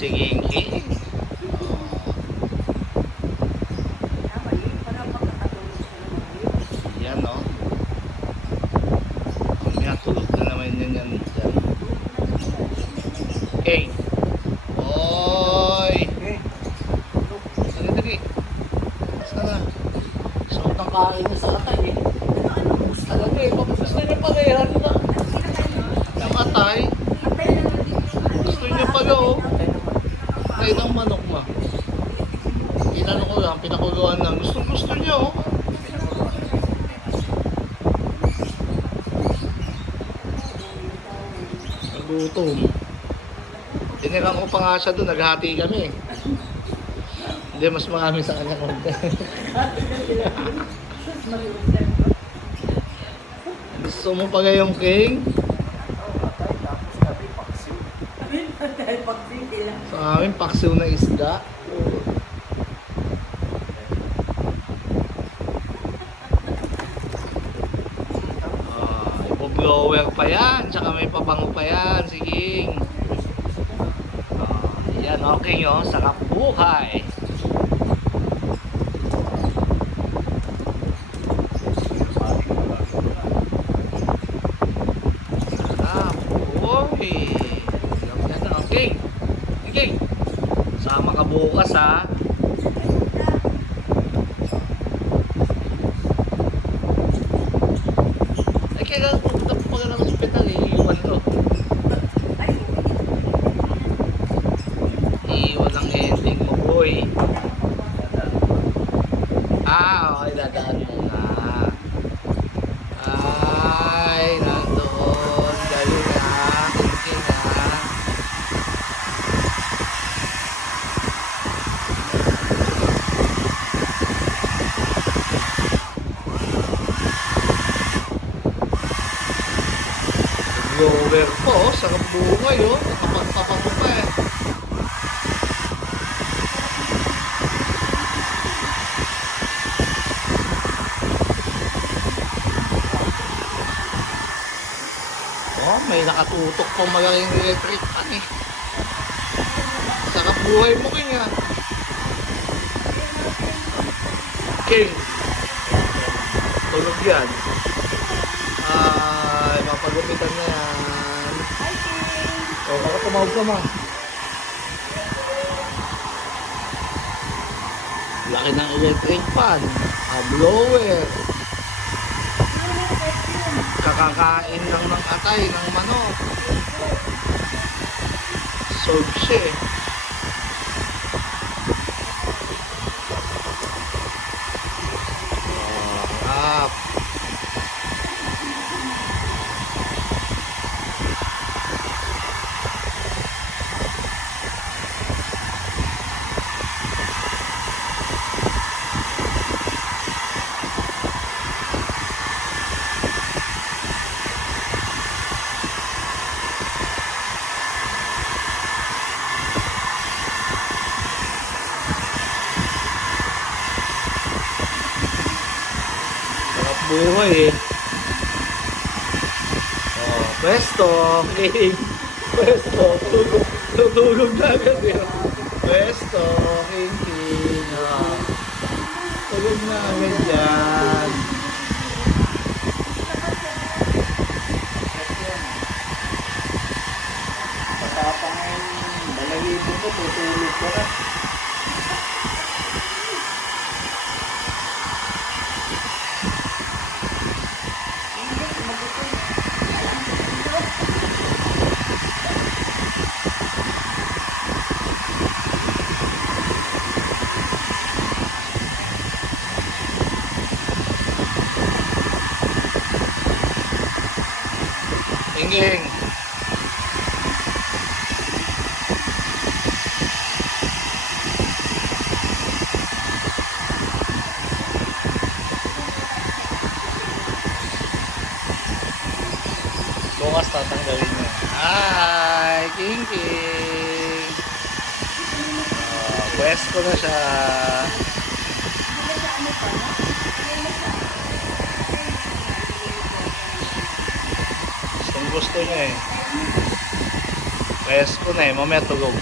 si Ginky. Yan o. Mamaya tulog na naman yan. Okay. Oy! Dali. Sana. Suot ang kain niya sa atay eh. Talaga eh. Papapos na niya pala eh. Ano na? Yung atay. Gusto niya pala oh. Atay ng manok ma. Inano ko lang. Pinakuluan lang. Gusto niya oh. Nagutom. Tinirang ko pa nga siya doon. Naghati kami. Hindi, mas marami sa kanya konti. Gusto mo pa ngayong king? Sa amin, paksiw na isda. Ipo-blower pa yan. Tsaka may pabango pa yan. Si King. Yan, okay yun. Sarap buhay. Okay. Okay. Sama ka bukas ha. Ay kaya pupunta po pala ng hospital iiwan to. Iiwan ang ending mo boy. Okay, dadaan muna. Ay, nandoon. Dali na. Hindi na. Blower po, sarap buhay oh. Nakapagpapak pa eh. Oh, may nakatutok pang malaking electric fan eh. Sarap buhay mo King ah. King. Tulog yan. Mapagupitan na yan. O, baka tumawag ka ma. Laki ng electric fan. Blower. Kakakain lang ng atay ng manok. Solve siya eh. Harap. Buhay eh. Pwesto, King. Pwesto, tutulog na agad eh. Pwesto, King. Tulog na agad yan. Matapang yung balahibo mo, tutulog ka na. King. Bukas tatanggalin mo. Hi, King. Pwesto na siya. Gusto niya eh. Pwesto na eh. Mamaya tulog.